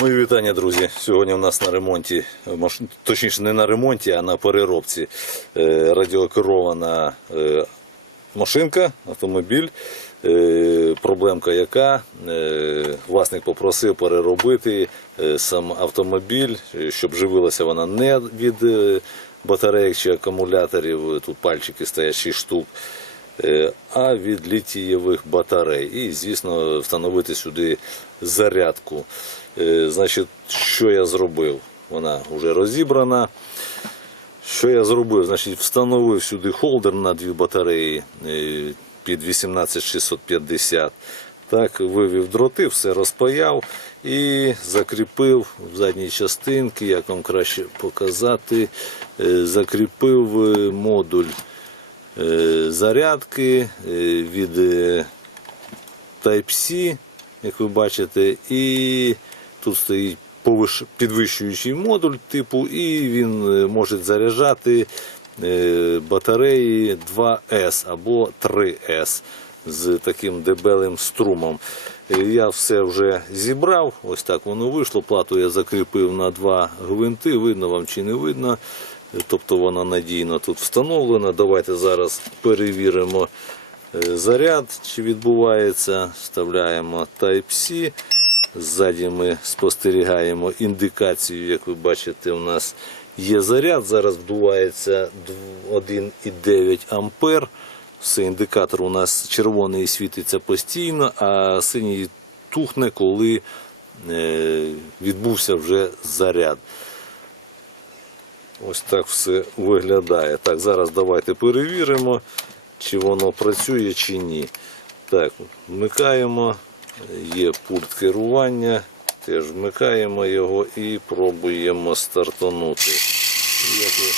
Мої вітання, друзі. Сьогодні у нас на ремонті, точніше не на ремонті, а на переробці е, радіокерована е, машинка, автомобіль. Е, Проблемка яка власник попросив переробити сам автомобіль, щоб живилася вона не від батарейок чи акумуляторів, тут пальчики стоять 6 штук, а від літієвих батарей. І, звісно, встановити сюди зарядку. Е, Значить, що я зробив? Вона вже розібрана. Що я зробив? Значить, встановив сюди холдер на дві батареї е, під 18650. Так, вивів дроти, все розпаяв і закріпив в задній частинці, як вам краще показати, е, закріпив е, модуль е, зарядки е, від е, Type-C, як ви бачите, і тут стоїть підвищуючий модуль типу, і він е, може заряджати е, батареї 2С або 3С з таким дебелим струмом. Е, Я все вже зібрав, ось так воно вийшло. Плату я закріпив на два гвинти, видно вам чи не видно. Тобто вона надійно тут встановлена. Давайте зараз перевіримо е, заряд, чи відбувається. Вставляємо Type-C. Ззаді ми спостерігаємо індикацію, як ви бачите, у нас є заряд. Зараз вдувається 1,9 ампер. Все, індикатор у нас червоний світиться постійно, а синій тухне, коли е, відбувся вже заряд. Ось так все виглядає. Так, зараз давайте перевіримо, чи воно працює, чи ні. Так, вмикаємо, є пульт керування, теж вмикаємо його і пробуємо стартанути. Як ви,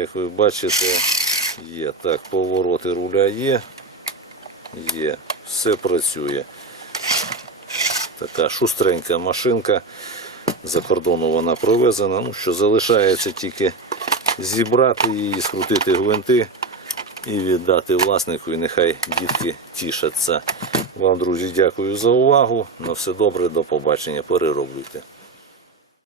як ви бачите, є. Так, повороти руля є. Є. Все працює. Така шустренька машинка. За кордону вона провезена. Ну що, залишається тільки зібрати її, скрутити гвинти і віддати власнику, і нехай дітки тішаться. Вам, друзі, дякую за увагу. На все добре, до побачення. Перероблюйте.